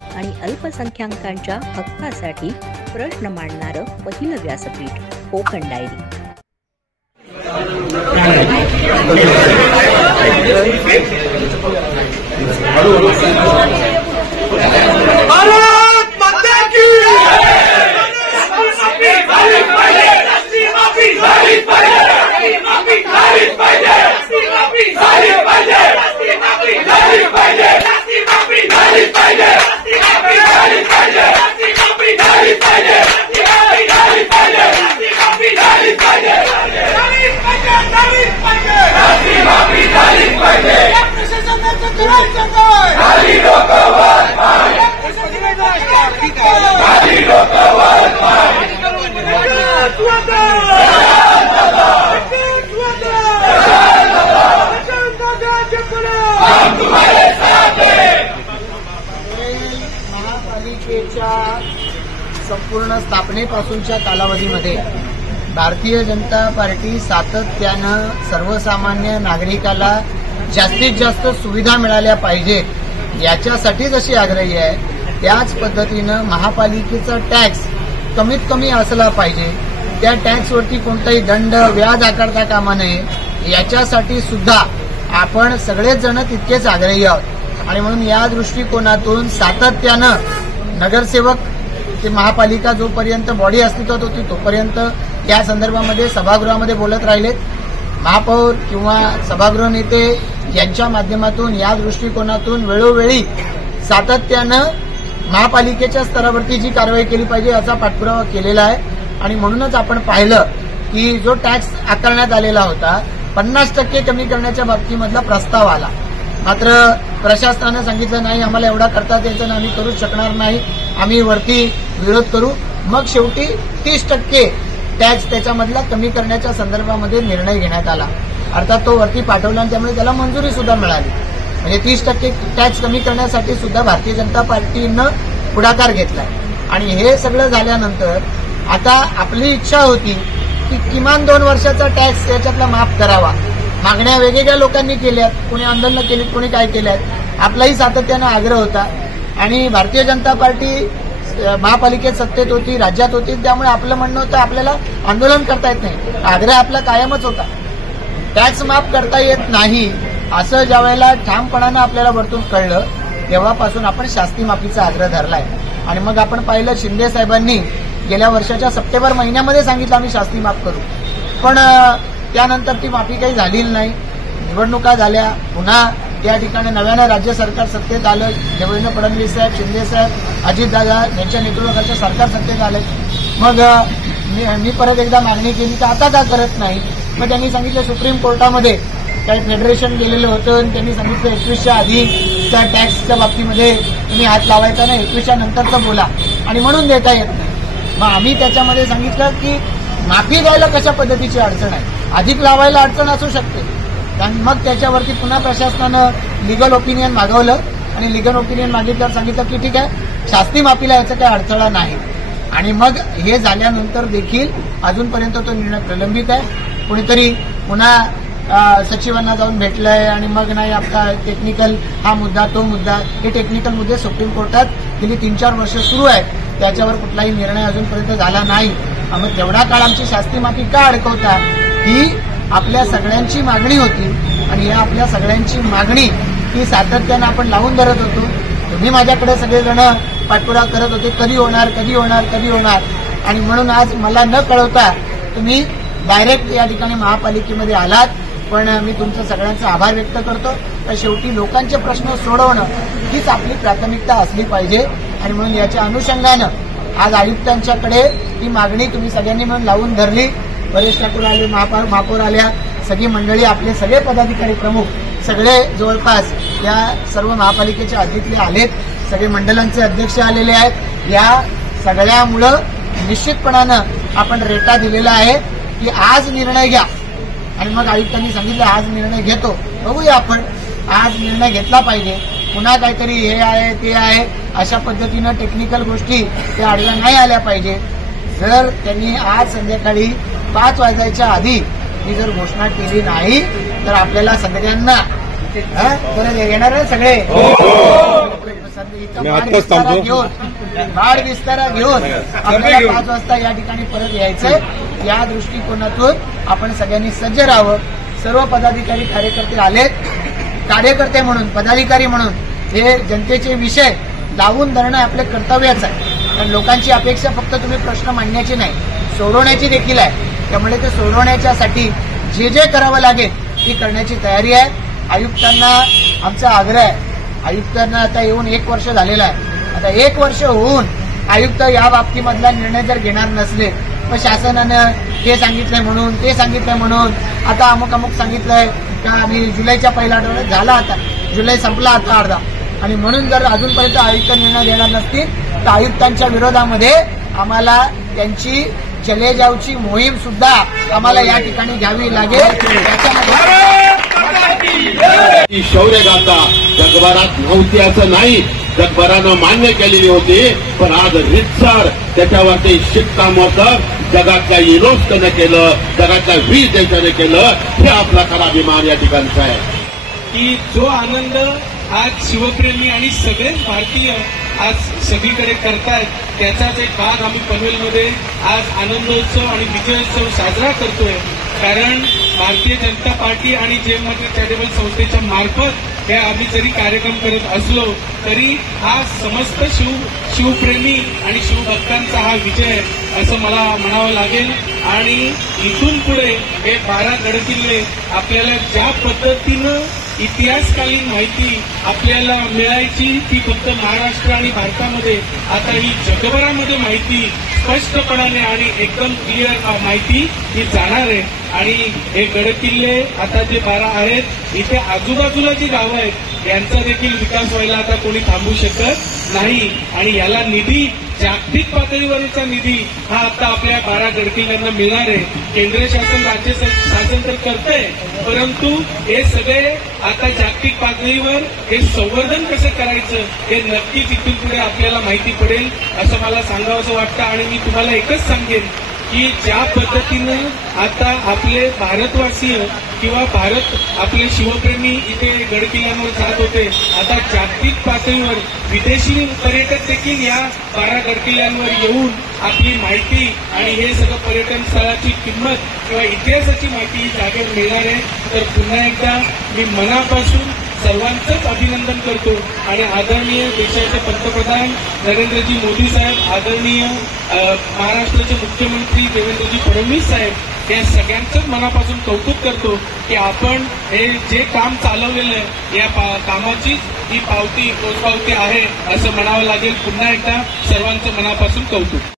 आणि अल्पसंख्याकांच्या हक्कासाठी प्रश्न मांडणारं पहिलं व्यासपीठ कोकण डायरी। महापालिकेच्या संपूर्ण स्थापनेपासूनच्या कालावधीमध्ये भारतीय जनता पार्टी सातत्यानं सर्वसामान्य नागरिकाला जास्तीत जास्त सुविधा मिळाल्या पाहिजेत याच्यासाठी जशी आग्रही आहे, त्याच पद्धतीनं महापालिकेचा टॅक्स कमीत कमी असला पाहिजे। त्या टॅक्सवरती कोणताही दंड व्याज आकारता कामा नये याच्यासाठी सुद्धा आपण सगळेच जण तितकेच आग्रही आहोत। आणि म्हणून या दृष्टिकोनातून सातत्यानं नगरसेवक ते महापालिका जोपर्यंत बॉडी अस्तित्वात होती तोपर्यंत या संदर्भामध्ये सभागृहामध्ये बोलत राहिलेत। महापौर किंवा सभागृह नेते यांच्या माध्यमातून या दृष्टिकोनातून वेळोवेळी सातत्यानं महापालिकेच्या स्तरावरती जी कारवाई केली पाहिजे याचा पाठपुरावा केलेला आहे। आणि म्हणूनच आपण पाहिलं की जो टॅक्स आकारण्यात आलेला होता 50% कमी करण्याच्या बाबतीमधला प्रस्ताव आला, मात्र प्रशासनानं सांगितलं नाही आम्हाला एवढा करता यायचं आम्ही करूच शकणार नाही, आम्ही वरती विरोध करू। मग शेवटी 30% टॅक्स त्याच्यामधला कमी करण्याच्या संदर्भामध्ये निर्णय घेण्यात आला, अर्थात तो वरती पाठवला आणि त्यामुळे त्याला मंजुरी सुद्धा मिळाली। म्हणजे 30% टॅक्स कमी करण्यासाठी सुद्धा भारतीय जनता पार्टीनं पुढाकार घेतलाय। आणि हे सगळं झाल्यानंतर आता आपली इच्छा होती की किमान 2 वर्षाचा टॅक्स याच्यातला माफ करावा। मागण्या वेगवेगळ्या लोकांनी केल्यात, कोणी आंदोलनं केलीत, कोणी काय केल्यात, आपलाही सातत्यानं आग्रह होता। आणि भारतीय जनता पार्टी महापालिकेत सत्तेत होती, राज्यात होती, त्यामुळे आपलं म्हणणं होतं आपल्याला आंदोलन करता येत नाही, आग्रह आपला कायमच होता। टॅक्स माफ करता येत नाही असं ज्या वेळेला ठामपणानं आपल्याला वरतून कळलं तेव्हापासून आपण शास्ती माफीचा आग्रह धरलाय। आणि मग आपण पाहिलं शिंदे साहेबांनी गेल्या वर्षाच्या सप्टेंबर महिन्यामध्ये सांगितलं आम्ही शास्ती माफ करू, पण त्यानंतर ती माफी काही झालेली नाही। निवडणुका झाल्या, पुन्हा त्या ठिकाणी नव्यानं राज्य सरकार सत्तेत आलं, देवेंद्र फडणवीस साहेब, शिंदे साहेब, अजितदादा यांच्या नेतृत्वाखालचं सरकार सत्तेत आलं। मग मी परत एकदा मागणी केली तर आता का करत नाही? मग त्यांनी सांगितलं सुप्रीम कोर्टामध्ये काही फेडरेशन गेलेलं होतं आणि त्यांनी सांगितलं 21च्या आधीच्या टॅक्सच्या बाबतीमध्ये तुम्ही हात लावायचा नाही, 21च्या नंतरचं बोला आणि म्हणून देता येत नाही। मग आम्ही त्याच्यामध्ये सांगितलं की माफी द्यायला कशा पद्धतीची अडचण आहे, अधिक लावायला अडचण असू शकते। मग त्याच्यावरती पुन्हा प्रशासनानं लिगल ओपिनियन मागवलं आणि लिगल ओपिनियन मागितल्यावर सांगितलं की ठीक आहे शास्ती माफीला याचं काही अडथळा नाही। आणि मग हे झाल्यानंतर देखील अजूनपर्यंत तो निर्णय प्रलंबित आहे। कोणीतरी पुन्हा सचिवांना जाऊन भेटलंय आणि मग नाही आपला टेक्निकल हा मुद्दा तो मुद्दा, हे टेक्निकल मुद्दे सुप्रीम कोर्टात गेली 3-4 वर्ष सुरू आहेत, त्याच्यावर कुठलाही निर्णय अजूनपर्यंत झाला नाही। मग तेवढा काळ आमची शास्ती माफी का अडकवता? ही आपल्या सगळ्यांची मागणी होती आणि या आपल्या सगळ्यांची मागणी ही सातत्यानं आपण लावून धरत होतो। तुम्ही माझ्याकडे सगळेजण पाठपुरावा करत होते कधी होणार कधी होणार कधी होणार, आणि म्हणून आज मला न कळवता तुम्ही डायरेक्ट या ठिकाणी महापालिकेमध्ये आलात। पण मी तुमचं सगळ्यांचा आभार व्यक्त करतो। तर शेवटी लोकांचे प्रश्न सोडवणं हीच आपली प्राथमिकता असली पाहिजे आणि म्हणून याच्या अनुषंगानं आज आयुक्तांच्याकडे ही मागणी तुम्ही सगळ्यांनी म्हणून लावून धरली। परेश ठाकूर आले, महापौर आल्या, सगळी मंडळी, आपले सगळे पदाधिकारी प्रमुख सगळे जवळपास या सर्व महापालिकेच्या हद्दीतले आलेत, सगळे मंडळांचे अध्यक्ष आलेले आहेत। या सगळ्यामुळं निश्चितपणानं आपण रेटा दिलेला आहे की आज निर्णय घ्या आणि मग आयुक्तांनी सांगितलं आज निर्णय घेतो, बघूया आपण आज निर्णय घेतला पाहिजे। पुन्हा काहीतरी हे आहे ते आहे अशा पद्धतीनं टेक्निकल गोष्टी त्या आडव्या नाही आल्या पाहिजे। जर त्यांनी आज संध्याकाळी 5 वाजायच्या आधी ही जर घोषणा केली नाही तर आपल्याला सगळ्यांना परत येणार आहे सगळे वाढ विस्तारा घेऊन आपल्याला 5 वाजता या ठिकाणी परत यायचंय. या दृष्टिकोनातून आपण सगळ्यांनी सज्ज राहावं. सर्व पदाधिकारी कार्यकर्ते आलेत. कार्यकर्ते म्हणून पदाधिकारी म्हणून हे जनतेचे विषय लावून धरणं आपलं कर्तव्यच आहे. कारण लोकांची अपेक्षा फक्त तुम्ही प्रश्न मांडण्याची नाही, सोडवण्याची देखील आहे. त्यामुळे ते सोडवण्याच्यासाठी जे जे करावं लागेल ती करण्याची तयारी आहे. आयुक्तांना आमचा आग्रह आहे. आयुक्तांना आता येऊन 1 वर्ष झालेलं आहे. आता 1 वर्ष होऊन आयुक्त या बाबतीमधला निर्णय जर घेणार नसले तर शासनानं हे सांगितलंय म्हणून ते सांगितलंय म्हणून आता अमुक सांगितलंय का आणि जुलैच्या पहिल्या आठवड्यात झाला. आता जुलै संपला आता अर्धा. आणि म्हणून जर अजूनपर्यंत आयुक्त निर्णय देणार नसतील तर आयुक्तांच्या विरोधामध्ये आम्हाला त्यांची चलेजावची मोहीम सुद्धा आम्हाला या ठिकाणी घ्यावी लागेल. ही शौर्यगाथा जगभरात नव्हती असं नाही, जगभरानं मान्य केलेली होती. पण आज रितसर त्याच्यावर ते शिक्कामोर्तब जगातल्या युनेस्कोनं केलं, जगातल्या 20 देशाने केलं. हे आपला खरा अभिमान या ठिकाणचा आहे की जो आनंद आज शिवप्रेमी आणि सगळेच भारतीय आज सगळीकडे करतायत त्याचाच एक भाग आम्ही पनवेलमध्ये आज आनंदोत्सव आणि विजयोत्सव साजरा करतोय. कारण भारतीय जनता पार्टी आणि जेम चॅरिटेबल संस्थेच्या मार्फत हे आम्ही जरी कार्यक्रम करत असलो तरी हा समस्त शिवप्रेमी आणि शिवभक्तांचा हा विजय असं मला म्हणावं लागेल. आणि इथून पुढे हे 12 गडकिल्ले आपल्याला ज्या पद्धतीनं इतिहासकालीन माहिती आपल्याला मिळायची ती फक्त महाराष्ट्र आणि भारतामध्ये आता ही जगभरामध्ये माहिती स्पष्टपणाने आणि एकदम क्लिअर माहिती ही जाणार आहे. आणि हे गडकिल्ले आता जे 12 आहेत इथे आजूबाजूला जी गावं आहेत यांचा देखील विकास व्हायला आता कोणी थांबू शकत नाही. आणि याला निधी जागतिक पातळीवरचा निधी हा आता आपल्या 12 गडकिल्ल्यांना मिळणार आहे. केंद्र शासन राज्य शासन तर करतंय परंतु हे सगळे आता जागतिक पातळीवर हे संवर्धन कसं करायचं हे नक्कीच इथून पुढे आपल्याला माहिती पडेल असं मला सांगावंसं वाटतं. आणि मी तुम्हाला एकच सांगेन की ज्या पद्धतीनं आता आपले भारतवासीय किंवा भारत आपले शिवप्रेमी इथे गडकिल्ल्यांवर जात होते आता जागतिक पातळीवर विदेशी पर्यटक देखील या 12 गडकिल्ल्यांवर येऊन आपली माहिती आणि हे सगळं पर्यटन स्थळाची किंमत किंवा इतिहासाची माहिती ही जागेवर मिळणार आहे. तर पुन्हा एकदा मी मनापासून सर्वांचंच अभिनंदन करतो. आणि आदरणीय देशाचे पंतप्रधान नरेंद्रजी मोदी साहेब, आदरणीय महाराष्ट्राचे मुख्यमंत्री देवेंद्रजी फडणवीस साहेब या सगळ्यांचंच मनापासून कौतुक करतो की आपण हे जे काम चालवलेलं आहे या कामाची ही पोचपावती आहे असं म्हणावं लागेल. पुन्हा एकदा सर्वांचं मनापासून कौतुक.